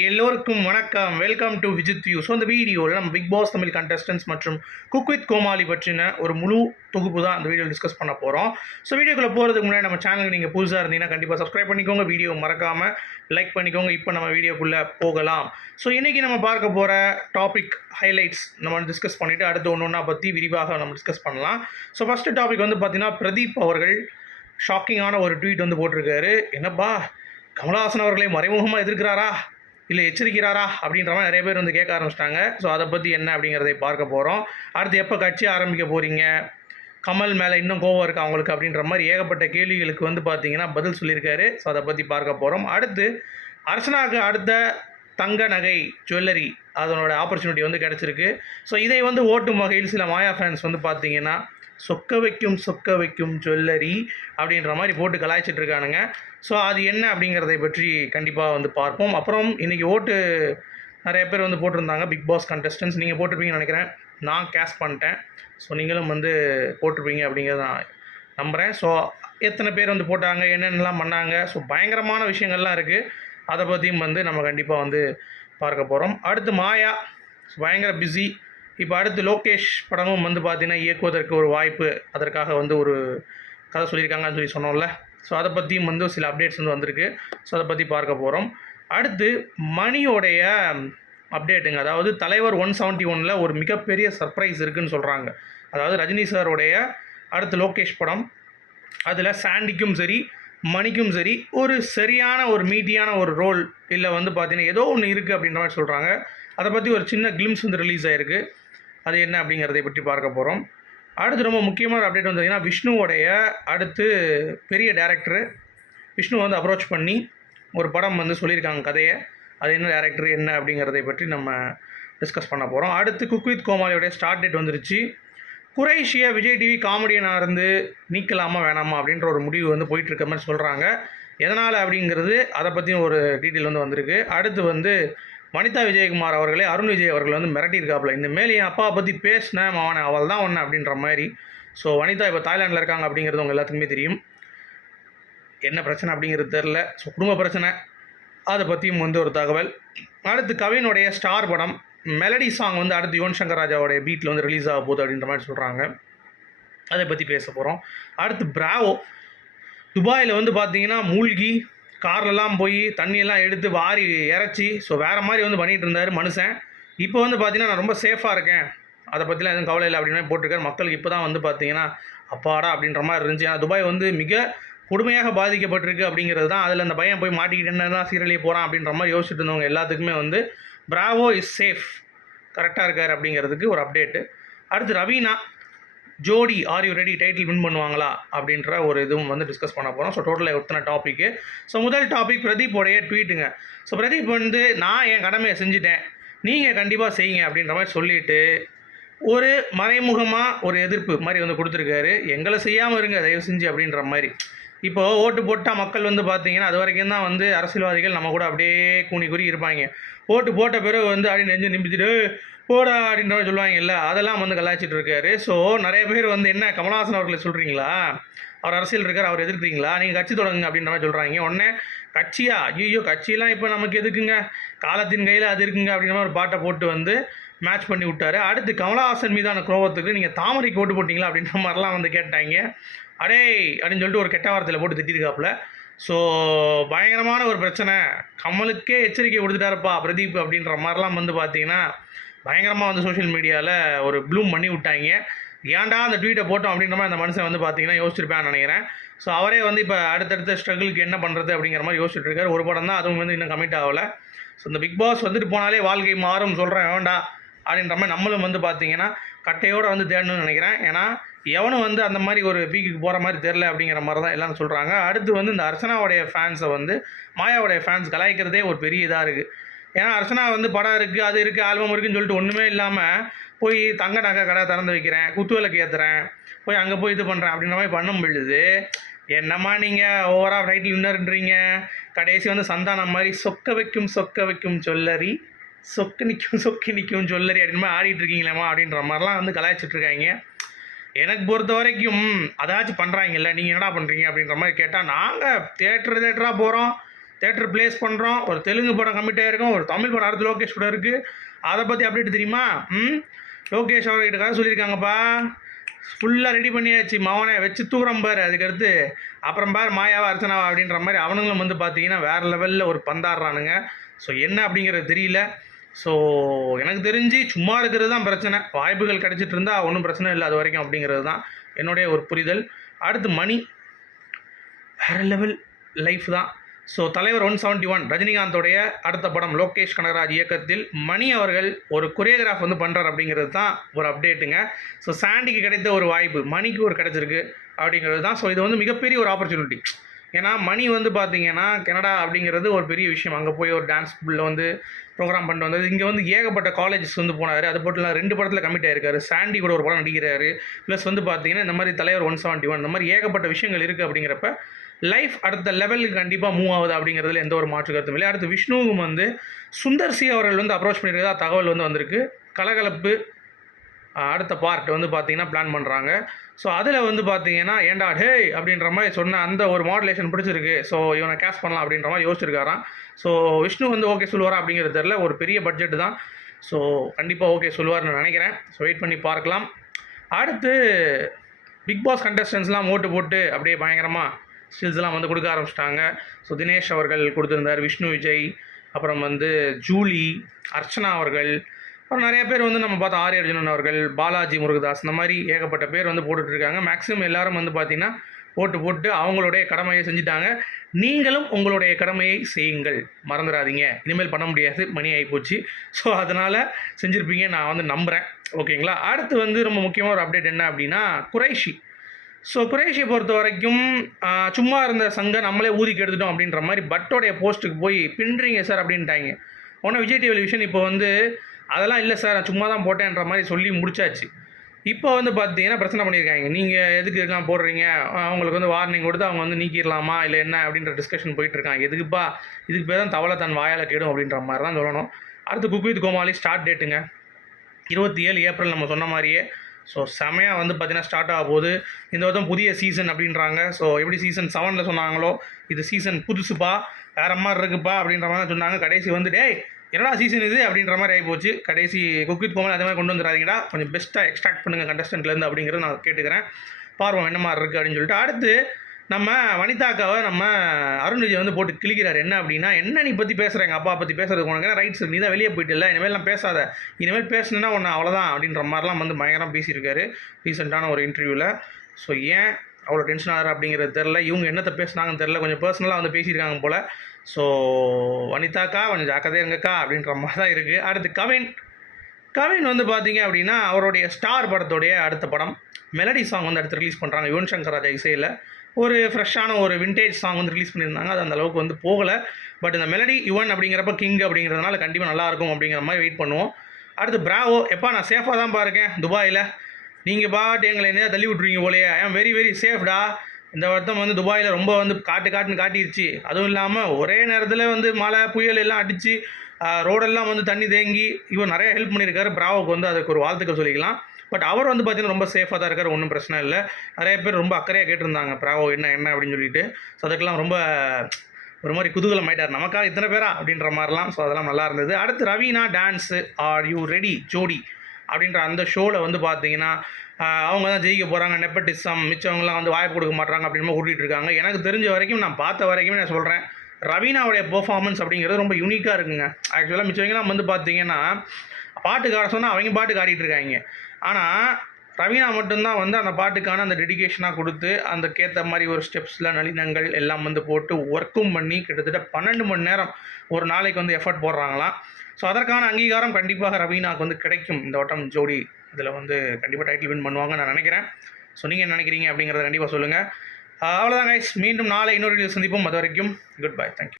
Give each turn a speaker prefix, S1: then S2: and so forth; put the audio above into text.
S1: எல்லோருக்கும் வணக்கம். Welcome to Vijith view so இந்த வீடியோவில் நம்ம பிக் பாஸ் தமிழ் கண்டஸ்டன்ஸ் மற்றும் குக் வித் கோமாளி பற்றின ஒரு முழு தொகுப்பு தான் அந்த வீடியோ டிஸ்கஸ் பண்ண போகிறோம் ஸோ வீடியோக்குள்ளே போகிறதுக்கு முன்னாடி நம்ம சேனலுக்கு நீங்கள் புதுசாக இருந்தீங்கன்னா கண்டிப்பாக சப்ஸ்கிரைப் பண்ணிக்கோங்க. வீடியோ மறக்காமல் லைக் பண்ணிக்கோங்க. இப்போ நம்ம வீடியோக்குள்ளே போகலாம். ஸோ இன்றைக்கி நம்ம பார்க்க போகிற டாபிக் ஹைலைட்ஸ் நம்ம டிஸ்கஸ் பண்ணிவிட்டு அடுத்து ஒன்று ஒன்றா பற்றி விரிவாக நம்ம டிஸ்கஸ் பண்ணலாம். ஸோ ஃபஸ்ட்டு டாபிக் வந்து பார்த்தீங்கன்னா பிரதீப் அவர்கள் ஷாக்கிங்கான ஒரு ட்வீட் வந்து போட்டிருக்காரு. என்னப்பா? கமலஹாசன் அவர்களை மறைமுகமாக எதிர்க்கிறாரா? இல்லை எச்சரிக்கிறாரா அப்படின்ற மாதிரி நிறைய பேர் வந்து கேட்க ஆரம்பிச்சிட்டாங்க. ஸோ அதை பற்றி என்ன அப்படிங்கிறதை பார்க்க போகிறோம் அடுத்து எப்போ கட்சி ஆரம்பிக்க போகிறீங்க கமல் மேலே இன்னும் கோவம் இருக்கா அவங்களுக்கு அப்படின்ற மாதிரி ஏகப்பட்ட கேள்விகளுக்கு வந்து பார்த்தீங்கன்னா பதில் சொல்லியிருக்காரு. ஸோ அதை பற்றி பார்க்க போகிறோம் அடுத்து அர்ச்சனாவுக்கு அடுத்த தங்க நகை ஜுவல்லரி அதனோட ஆப்பர்ச்சுனிட்டி வந்து கிடச்சிருக்கு. ஸோ இதை வந்து ஓட்டும் வகையில் சில மாயா ஃபேன்ஸ் வந்து பார்த்தீங்கன்னா சொக்க வைக்கும் சொக்க வைக்கும் ஜுவல்லரி அப்படின்ற மாதிரி போட்டு கலாய்ச்சிட்டு இருக்கானுங்க. ஸோ அது என்ன அப்படிங்கிறதை பற்றி கண்டிப்பாக வந்து பார்ப்போம். அப்புறம் இன்றைக்கி ஓட்டு நிறைய பேர் வந்து போட்டிருந்தாங்க. பிக் பாஸ் கண்டஸ்டன்ஸ் நீங்கள் போட்டிருப்பீங்கன்னு நினைக்கிறேன். நான் கேஷ் பண்ணிட்டேன். ஸோ நீங்களும் வந்து போட்டிருப்பீங்க அப்படிங்கிறத நான் நம்புகிறேன் ஸோ எத்தனை பேர் வந்து போட்டாங்க என்னென்னலாம் பண்ணாங்க? ஸோ பயங்கரமான விஷயங்கள்லாம் இருக்குது அதை பற்றியும் வந்து நம்ம கண்டிப்பாக வந்து பார்க்க போகிறோம் அடுத்து மாயா. பயங்கர பிஸி இப்போ அடுத்து லோகேஷ் படமும் வந்து பார்த்தீங்கன்னா இயக்குவதற்கு ஒரு வாய்ப்பு அதற்காக வந்து ஒரு கதை சொல்லியிருக்காங்கன்னு சொல்லி சொன்னோம்ல. ஸோ அதை பற்றியும் வந்து சில அப்டேட்ஸ் வந்து வந்திருக்கு. ஸோ அதை பற்றி பார்க்க போகிறோம் அடுத்து மணியோடைய அப்டேட்டுங்க அதாவது தலைவர் ஒன் செவன்ட்டி ஒனில் ஒரு மிகப்பெரிய சர்ப்ரைஸ் இருக்குன்னு சொல்கிறாங்க அதாவது ரஜினி சாருடைய அடுத்து லோகேஷ் படம். அதில் சாண்டிக்கும் சரி மணிக்கும் சரி ஒரு சரியான ஒரு மீட்டியான ஒரு ரோல் இல்லை வந்து பார்த்தீங்கன்னா ஏதோ ஒன்று இருக்குது அப்படின்ற மாதிரி சொல்கிறாங்க அதை பற்றி ஒரு சின்ன கிளிம்ஸ் வந்து ரிலீஸ் ஆகிருக்கு அது என்ன அப்படிங்கிறதை பற்றி பார்க்க போகிறோம் அடுத்து ரொம்ப முக்கியமான அப்டேட் வந்து விஷ்ணுவோடைய அடுத்து பெரிய டேரக்டரு விஷ்ணு வந்து அப்ரோச் பண்ணி ஒரு படம் வந்து சொல்லியிருக்காங்க கதையை. அது என்ன டேரக்டர் என்ன அப்படிங்கிறதை பற்றி நம்ம டிஸ்கஸ் பண்ண போகிறோம் அடுத்து குக் வித் கோமாளியோடைய ஸ்டார்ட் டேட் வந்துருச்சு. குறைஷியை விஜய் டிவி காமெடியனாக இருந்து நீக்கலாமா வேணாமா அப்படின்ற ஒரு முடிவு வந்து போயிட்டுருக்க மாதிரி சொல்கிறாங்க எதனால் அப்படிங்கிறது அதை பற்றியும் ஒரு டீட்டெயில் வந்து வந்திருக்கு. அடுத்து வந்து வனிதா விஜயகுமார் அவர்களே அருண் விஜய் அவர்கள் வந்து மிரட்டியிருக்காப்புல. இந்த மேலே என் அப்பாவை பற்றி பேசினேன் அவனை அவள் தான் ஒன்று அப்படின்ற மாதிரி. ஸோ வனிதா இப்போ தாய்லாண்டில் இருக்காங்க அப்படிங்கிறது உங்கள் எல்லாத்துக்குமே தெரியும். என்ன பிரச்சனை அப்படிங்கிறது தெரில ஸோ குடும்ப பிரச்சனை. அதை பற்றியும் வந்து ஒரு தகவல். அடுத்து கவினுடைய ஸ்டார் படம் மெலடி சாங் வந்து அடுத்து யுவன் சங்கர் ராஜாவோடைய பீட்டில் வந்து ரிலீஸ் ஆக போகுது அப்படின்ற மாதிரி சொல்கிறாங்க அதை பற்றி பேச போகிறோம் அடுத்து பிராவோ துபாயில் வந்து பார்த்தீங்கன்னா மூழ்கி கார்லலாம் போய் தண்ணியெல்லாம் எடுத்து வாரி இறச்சி ஸோ வேறு மாதிரி வந்து பண்ணிகிட்டு இருந்தார் மனுஷன். இப்போ வந்து பார்த்தீங்கன்னா நான் ரொம்ப சேஃபாக இருக்கேன். அதை பற்றிலாம் எதுவும் கவலை இல்லை அப்படின்னு போட்டிருக்காரு. மக்களுக்கு இப்போ தான் வந்து பார்த்தீங்கன்னா அப்பாடா அப்படின்ற மாதிரி இருந்துச்சு. ஆனால் துபாய் வந்து மிக கொடுமையாக பாதிக்கப்பட்டிருக்கு அப்படிங்கிறது தான். அதில் அந்த பையன் போய் மாட்டிக்கிட்டு தான் சீரழிய போகிறான் அப்படின்ற மாதிரி யோசிச்சுட்டு இருந்தவங்க எல்லாத்துக்குமே வந்து பிராவோ இஸ் சேஃப் கரெக்டாக இருக்கார் அப்படிங்கிறதுக்கு ஒரு அப்டேட்டு அடுத்து Raveena Jodi are you ready title win பண்ணுவாங்களா? அப்படின்ற ஒரு இதுவும் வந்து டிஸ்கஸ் பண்ண போகிறோம் ஸோ டோட்டலாக எத்தனை டாப்பிக்கு ஸோ முதல் டாபிக் பிரதீப்போடைய ட்வீட்டுங்க ஸோ பிரதீப் வந்து நான் என் கடமையை செஞ்சுட்டேன். நீங்கள் கண்டிப்பாக செய்யுங்க அப்படின்ற மாதிரி சொல்லிவிட்டு ஒரு மறைமுகமாக ஒரு எதிர்ப்பு மாதிரி வந்து கொடுத்துருக்காரு. எங்களை செய்யாமல் இருங்க தயவு செஞ்சு அப்படின்ற மாதிரி. இப்போது ஓட்டு போட்டால் மக்கள் வந்து பார்த்தீங்கன்னா அது வரைக்கும் தான் வந்து அரசியல்வாதிகள் நம்ம கூட அப்படியே கூனி குறி இருப்பாங்க. ஓட்டு போட்ட பிறகு வந்து அப்படி நெஞ்சு நிம்பிச்சிட்டு போடா அப்படின்ற சொல்லுவாங்கல்ல அதெல்லாம் வந்து கலாய்ச்சிட்டு இருக்காரு. ஸோ நிறைய பேர் வந்து என்ன கமலஹாசன் அவர்களை சொல்கிறீங்களா அவர் அரசியல் இருக்கார் அவர் எதிர்க்கிறீங்களா? நீங்கள் கட்சி தொடங்குங்க அப்படின்ற மாதிரி சொல்கிறாங்க உடனே கட்சியா? ஐயோ கட்சியெல்லாம் இப்போ நமக்கு எதுக்குங்க? காலத்தின் கையில் அது இருக்குங்க அப்படின்ற மாதிரி ஒரு பாட்டை போட்டு வந்து மேட்ச் பண்ணி விட்டாரு. அடுத்து கமலஹாசன் மீதான கோபத்துக்கு நீங்கள் தாமரைக்கு ஓட்டு போட்டிங்களா அப்படின்ற மாதிரிலாம் வந்து கேட்டாங்க. அடே அப்படின்னு சொல்லிட்டு ஒரு கெட்ட வார்த்தையில் போட்டு திட்டிருக்காப்புல. ஸோ பயங்கரமான ஒரு பிரச்சனை. கமலுக்கே எச்சரிக்கை கொடுத்துட்டாருப்பா பிரதீப் அப்படின்ற மாதிரிலாம் வந்து பார்த்தீங்கன்னா பயங்கரமாக வந்து சோஷியல் மீடியாவில் ஒரு ப்ளூம் பண்ணி விட்டாங்க. ஏன்டா அந்த ட்வீட்டை போட்டோம் அப்படின்ற மாதிரி அந்த மனுஷன் வந்து பார்த்தீங்கன்னா யோசிச்சிருப்பேன் நினைக்கிறேன். ஸோ அவரே வந்து இப்போ அடுத்தடுத்த ஸ்ட்ரகிளுக்கு என்ன பண்ணுறது அப்படிங்கிற மாதிரி யோசிச்சுட்டு இருக்காரு. ஒரு படம் தான் அதுவும் வந்து இன்னும் கமிட் ஆகலை. ஸோ இந்த பிக் பாஸ் வந்துட்டு போனாலே வாழ்க்கை மாறும் சொல்கிறேன் வேண்டா அப்படின்ற மாதிரி நம்மளும் வந்து பார்த்தீங்கன்னா கட்டையோடு வந்து தேடணும்னு நினைக்கிறேன். ஏன்னா எவனும் வந்து அந்த மாதிரி ஒரு பீக்குக்கு போகிற மாதிரி தெரில அப்படிங்கிற மாதிரி தான் எல்லாம் சொல்கிறாங்க அடுத்து வந்து இந்த அர்ச்சனாவுடைய ஃபேன்ஸை வந்து மாயாவுடைய ஃபேன்ஸ் கலாய்க்கிறதே ஒரு பெரிய இதாக இருக்குது ஏன்னா அர்ச்சனா வந்து படம் இருக்குது அது இருக்குது ஆல்பம் இருக்குன்னு சொல்லிட்டு ஒன்றுமே இல்லாமல் போய் தங்க நகை கடை திறந்து வைக்கிறேன் குத்து விளக்கு ஏற்றுறேன் போய் அங்கே போய் இது பண்ணுறேன் அப்படின்ற மாதிரி பண்ண முடியுது என்னம்மா நீங்கள் ஓவராக ரைட்டில் வின்னர்ன்றீங்க கடைசி வந்து சந்தானம் மாதிரி சொக்க வைக்கும் சொக்க வைக்கும் சொல்லரி சொக்கு நிற்கும் சொக்கு நிற்கும் சொல்லரி அப்படின்னு மாதிரி ஆடிட்டு இருக்கீங்களேம்மா அப்படின்ற மாதிரிலாம் வந்து கலாய்ச்சிட்ருக்காங்க எனக்கு பொறுத்த வரைக்கும் அதாச்சும் பண்ணுறாங்கல்ல நீங்கள் என்னடா பண்ணுறீங்க அப்படின்ற மாதிரி கேட்டால் நாங்கள் தேட்டர் தேட்டராக போகிறோம் தேட்டர் ப்ளேஸ் பண்ணுறோம் ஒரு தெலுங்கு படம் கமிட் ஆகிருக்கும் ஒரு தமிழ் படம் அடுத்து லோகேஷ் கூட இருக்குது அதை பற்றி அப்டேட் தெரியுமா? ம்? லோகேஷ் அவர்கிட்ட கதை சொல்லியிருக்காங்கப்பா. ஃபுல்லாக ரெடி பண்ணியாச்சு. மவனை வச்சு தூரம் பாரு. அதுக்கடுத்து அப்புறம் பார் மாயாவா அர்ச்சனாவா அப்படின்ற மாதிரி அவனுங்களும் வந்து பார்த்தீங்கன்னா வேறு லெவலில் ஒரு பந்தாடுறானுங்க. ஸோ என்ன அப்படிங்கிறது தெரியல. ஸோ எனக்கு தெரிஞ்சு சும்மா இருக்கிறது தான் பிரச்சனை. வாய்ப்புகள் கிடச்சிட்டு இருந்தால் ஒன்றும் பிரச்சனை இல்லை அது வரைக்கும் அப்படிங்கிறது தான் என்னுடைய ஒரு புரிதல். அடுத்து மணி. வேறு லெவல் லைஃப் தான். ஸோ தலைவர் ஒன் செவன்ட்டி ஒன் ரஜினிகாந்தோடைய அடுத்த படம் லோகேஷ் கனகராஜ் இயக்கத்தில் மணி அவர்கள் ஒரு கொரியோகிராஃப் வந்து பண்ணுறார் அப்படிங்கிறது தான் ஒரு அப்டேட்டுங்க ஸோ சாண்டிக்கு கிடைத்த ஒரு வாய்ப்பு மணிக்கு ஒரு கிடச்சிருக்கு அப்படிங்கிறது தான். ஸோ இது வந்து மிகப்பெரிய ஒரு ஆப்பர்ச்சுனிட்டி ஏன்னா மணி வந்து பார்த்தீங்கன்னா கனடா அப்படிங்கிறது ஒரு பெரிய விஷயம். அங்கே போய் ஒரு டான்ஸ் ஸ்கூலில் வந்து ப்ரோக்ராம் பண்ணிட்டு வந்தது. இங்கே வந்து ஏகப்பட்ட காலேஜஸ் வந்து போனார். அது போட்டு ரெண்டு படத்தில் கமிட் ஆயிருக்காரு. சாண்டி கூட ஒரு படம் நடிக்கிறாரு. ப்ளஸ் வந்து பார்த்தீங்கன்னா இந்த மாதிரி தலைவர் ஒன் செவன்ட்டி ஒன் இந்த மாதிரி ஏகப்பட்ட விஷயங்கள் இருக்குது அப்படிங்கிறப்ப லைஃப் அடுத்த லெவலுக்கு கண்டிப்பாக மூவ் ஆகுது அப்படிங்கிறதுல எந்த ஒரு மாற்று கருத்தும் இல்லை. அடுத்து விஷ்ணுவும் வந்து சுந்தர் சி அவர்கள் வந்து அப்ரோச் பண்ணியிருக்கதா தகவல் வந்து வந்திருக்கு. கலகலப்பு அடுத்த பார்ட் வந்து பார்த்தீங்கன்னா பிளான் பண்ணுறாங்க ஸோ அதில் வந்து பார்த்தீங்கன்னா ஏண்டா ஹே அப்படின்ற மாதிரி சொன்ன அந்த ஒரு மாடுலேஷன் பிடிச்சிருக்கு. ஸோ இவனை கேஷ் பண்ணலாம் அப்படின்ற மாதிரி யோசிச்சிருக்காராம். ஸோ விஷ்ணு வந்து ஓகே சொல்லுவாரா அப்படிங்கிறது தெரில ஒரு பெரிய பட்ஜெட் தான். ஸோ கண்டிப்பாக ஓகே சொல்லுவார்னு நினைக்கிறேன். ஸோ வெயிட் பண்ணி பார்க்கலாம். அடுத்து பிக் பாஸ் கண்டஸ்டன்ஸ்லாம் ஓட்டு போட்டு அப்படியே பயங்கரமாக ஸ்டில்ஸ்லாம் வந்து கொடுக்க ஆரம்பிச்சிட்டாங்க. ஸோ தினேஷ் அவர்கள் கொடுத்துருந்தார் விஷ்ணு விஜய் அப்புறம் வந்து ஜூலி அர்ச்சனா அவர்கள் அப்புறம் நிறைய பேர் வந்து நம்ம பார்த்தா ஆரிய அர்ஜுனன் அவர்கள் பாலாஜி முருகதாஸ் இந்த மாதிரி ஏகப்பட்ட பேர் வந்து போட்டுட்ருக்காங்க. மேக்ஸிமம் எல்லாரும் வந்து பார்த்தீங்கன்னா போட்டு போட்டு அவங்களுடைய கடமையை செஞ்சுட்டாங்க. நீங்களும் உங்களுடைய கடமையை செய்யுங்கள். மறந்துடாதீங்க. இனிமேல் பண்ண முடியாது. மணி ஆகிப்போச்சு ஸோ அதனால் செஞ்சுருப்பீங்க. நான் வந்து நம்புகிறேன் ஓகேங்களா? அடுத்து வந்து ரொம்ப முக்கியமாக ஒரு அப்டேட் என்ன அப்படின்னா குறைஷி. ஸோ குறைஷியை பொறுத்த வரைக்கும் சும்மா இருந்த சங்க நம்மளே ஊதிக்கு எடுத்துட்டோம் அப்படின்ற மாதிரி பட்டோடைய போஸ்ட்டுக்கு போய் பின்றீங்க சார் அப்படின்ட்டாங்க. உடனே விஜய் டிவி விஷன் இப்போ வந்து அதெல்லாம் இல்லை சார் நான் சும்மா தான் போட்டேன்ற மாதிரி சொல்லி முடிச்சாச்சு. இப்போ வந்து பார்த்தீங்கன்னா பிரச்சனை பண்ணியிருக்காங்க நீங்கள் எதுக்கு இதெல்லாம் போடுறீங்க? அவங்களுக்கு வந்து வார்னிங் கொடுத்து அவங்க வந்து நீக்கிடலாமா? இல்லை என்ன? அப்படின்ற டிஸ்கஷன் போயிட்டுருக்காங்க எதுக்குப்பா? இதுக்கு பேர் தான் தவளை தன் வாயால் கேடும் அப்படின்ற மாதிரி தான் சொல்லணும். அடுத்து குக் வித் கோமாளி ஸ்டார்ட் டேட்டுங்க இருபத்தி ஏழு ஏப்ரல் நம்ம சொன்ன மாதிரியே. ஸோ செமையாக வந்து பார்த்தீங்கன்னா ஸ்டார்ட் ஆக போகுது. இந்த வருடம் புதிய சீசன் அப்படின்றாங்க. ஸோ எப்படி சீசன் செவனில் சொன்னாங்களோ இது சீசன் புதுசுப்பா வேறு மாதிரி இருக்குப்பா அப்படின்ற மாதிரி தான் சொன்னாங்க. கடைசி வந்து டேய் என்னடா சீசன் இது அப்படின்ற மாதிரி ஆகி போச்சு கடைசி குக்வித் கோமல் அதே மாதிரி கொண்டு வந்துடாதீங்கடா. கொஞ்சம் பெஸ்ட்டாக எக்ஸ்ட்ராக்ட் பண்ணுங்கள் கண்டஸ்டன்ட்லேருந்து அப்படிங்கிறத நான் கேட்டுக்கிறேன். பார்வோம் என்ன மாதிரி இருக்குது அப்படின்னு சொல்லிட்டு. அடுத்து நம்ம வனிதாக்காவை நம்ம அருண் விஜய் வந்து போட்டு கிழிக்கிறார். என்ன அப்படின்னா என்ன நீ பற்றி பேசுகிற எங்கள் அப்பா பற்றி பேசுறது உனக்கு ரைட்ஸ் நீ தான் வெளியே போயிட்டு இல்லை இனிமேல் நான் பேசாத. இனிமேல் பேசணுன்னா ஒன்று அவ்வளோதான் அப்படின்ற மாதிரிலாம் வந்து பயங்கரம் பேசியிருக்காரு ரீசெண்டான ஒரு இன்டர்வியூவில் ஸோ ஏன் அவ்வளோ டென்ஷன் ஆகிற அப்படிங்கிறது தெரில இவங்க என்னத்தை பேசுனாங்கன்னு தெரில கொஞ்சம் பர்சனலாக வந்து பேசியிருக்காங்க போல். ஸோ வனிதாக்கா கொஞ்சம் ஜாக்கிரதையாக இருங்கக்கா அப்படின்ற மாதிரி தான் இருக்குது அடுத்து கவின். கவின் வந்து பார்த்தீங்க அப்படின்னா அவருடைய ஸ்டார் படத்துடைய அடுத்த படம். மெலடி சாங் வந்து அடுத்து ரிலீஸ் பண்ணுறாங்க யுவன் சங்கர் ராஜா இசையில். ஒரு ஃப்ரெஷ்ஷான ஒரு விண்டேஜ் சாங் வந்து ரிலீஸ் பண்ணியிருந்தாங்க. அது அந்த அளவுக்கு வந்து போகலை. பட் இந்த மெலடி யுவன் அப்படிங்கிறப்ப கிங் அப்படிங்கிறதுனால கண்டிப்பாக நல்லாயிருக்கும் அப்படிங்கிற மாதிரி வெயிட் பண்ணுவோம். அடுத்து பிராவோ எப்பா நான் சேஃபாக தான் பாருக்கேன். துபாயில். நீங்கள் பாட்டு எங்களை என்ன தள்ளி விட்ருவீங்க போலையே. ஐ ஆம் வெரி வெரி சேஃப்டா இந்த வருத்தம் வந்து துபாயில் ரொம்ப வந்து காட்டு காட்டுன்னு காட்டிருச்சு. அதுவும் இல்லாமல் ஒரே நேரத்தில் வந்து மழை புயல் எல்லாம் அடித்து ரோடெல்லாம் வந்து தண்ணி தேங்கி இவர் நிறைய ஹெல்ப் பண்ணியிருக்காரு. பிராவோக்கு வந்து அதுக்கு ஒரு வாழ்த்துக்கள் சொல்லிக்கலாம். பட் அவர் வந்து பார்த்தீங்கன்னா ரொம்ப சேஃபாக தான் இருக்கார் ஒன்றும் பிரச்சனை இல்லை. நிறைய பேர் ரொம்ப அக்கறையாக கேட்டிருந்தாங்க பிராவோ என்ன என்ன அப்படின்னு சொல்லிட்டு. ஸோ அதுக்கெல்லாம் ரொம்ப ஒரு மாதிரி குதூகலம் ஆயிட்டார். நமக்காக இத்தனை பேரா? அப்படின்ற மாதிரிலாம். ஸோ அதெல்லாம் நல்லா இருந்தது. அடுத்து Raveena dance are you ready Jodi அப்படின்ற அந்த ஷோவில் வந்து பார்த்தீங்கன்னா அவங்க தான் ஜெயிக்க போகிறாங்க நெப்பட்டிசம் மிச்சவங்கலாம் வந்து வாய்ப்பு கொடுக்க மாட்டாங்க அப்படின்னு கூட்டிகிட்டு இருக்காங்க. எனக்கு தெரிஞ்ச வரைக்கும் நான் பார்த்த வரைக்குமே நான் சொல்கிறேன் ரவீனாவுடைய பெர்ஃபார்மன்ஸ் அப்படிங்கிறது ரொம்ப யூனிக்காக இருக்குங்க. ஆக்சுவலாக மிச்சவங்கலாம் வந்து பார்த்தீங்கன்னா பாட்டுக்கார சொன்னால் அவங்க பாட்டுக்கு ஆடிட்டு இருக்காங்க. ஆனால் ரவீனா மட்டும்தான் வந்து அந்த பாட்டுக்கான அந்த டெடிகேஷனாக கொடுத்து அந்த மாதிரி ஒரு ஸ்டெப்ஸில் நளினங்கள் எல்லாம் வந்து போட்டு ஒர்க்கும் பண்ணி கிட்டத்தட்ட பன்னெண்டு மணி நேரம் ஒரு நாளைக்கு வந்து எஃபர்ட் போடுறாங்களாம். ஸோ அதற்கான அங்கீகாரம் கண்டிப்பாக ரவீனாக்கு வந்து கிடைக்கும். இந்த வட்டம் ஜோடி இதில் வந்து கண்டிப்பாக டைட்டில் வின் பண்ணுவாங்க நான் நினைக்கிறேன். ஸோ நீங்கள் என்ன நினைக்கிறீங்க அப்படிங்கிறத கண்டிப்பாக சொல்லுங்கள் அவ்வளோதான் கைஸ் மீண்டும் நாளை இன்னொரு video சந்திப்போம். அது வரைக்கும் குட் பை தேங்க்யூ